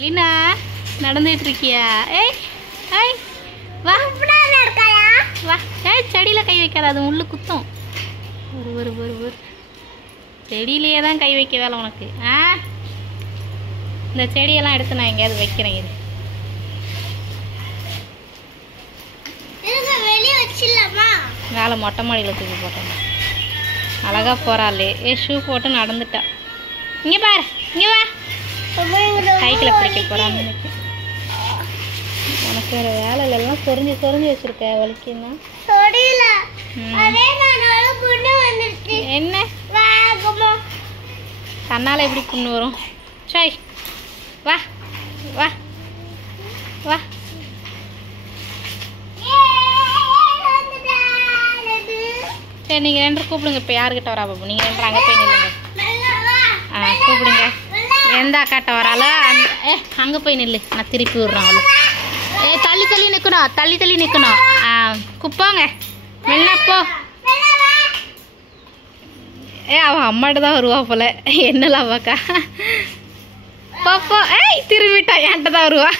லீனா நடந்துட்டு இருக்கியா? ஏய் ஏய் வா வா. ஏய் செடியில் கை வைக்காத, அது முள்ளு குத்தும். ஒரு செடியிலேயே தான் கை வைக்க வேலை உனக்கு. இந்த செடியெல்லாம் எடுத்து நான் எங்கேயாவது வைக்கிறேன். இது மேலே மொட்டை மாடியில் தூக்கி போட்டேன். அழகா போகிறாளே. ஷூ போட்டு நடந்துட்டா. இங்கே பாரு, இங்கே வா. சைக்கிளை பிடிக்க போகிறான்னு நினைக்கிறேன். உனக்கு வேறு வேலை இல்லைலாம் சொரிஞ்சு வச்சுருக்க. வலிக்குன்னா என்ன தன்னால் எப்படி புண்ணு வரும்? சாய் வா வா வா. சரி நீங்கள் ரெண்டு கூப்பிடுங்க. இப்போ யாருக்கிட்ட வரா பாப்போம்? நீங்கள் ரெண்டு அங்கே போய் நில்லுங்க. கூப்பிடுங்க. எந்த அக்காட்ட வராளோ அங்கே போய் நில்லு. நான் திருப்பி விட்றேன். அவளு தள்ளி நிற்கணும். குப்போங்க மெல்லப்போ. அவள் அம்மாட்ட தான் வருவா போல. என்னல அவாக்கா பாப்பா. திரும்பிட்டா என்கிட்ட தான் வருவா.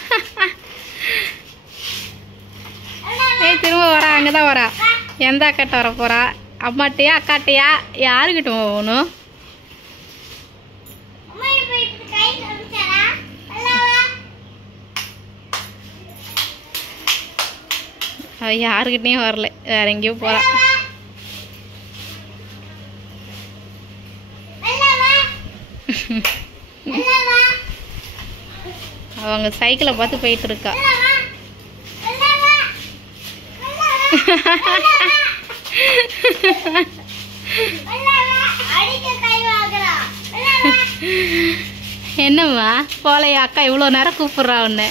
திரும்ப வரா. அங்கே தான் வரா. எந்த அக்காட்ட வர போகிறா? அம்மாட்டையா அக்காட்டையா? யாருக்கிட்ட போகணும்? அவள் யாருக்கிட்டையும் வரல, வேற எங்கேயோ போகிறா. அவங்க சைக்கிளை பார்த்து போயிட்டு இருக்கா. என்னம்மா போலையா? அக்கா இவ்வளோ நேரம் கூப்பிட்றா உன்னை.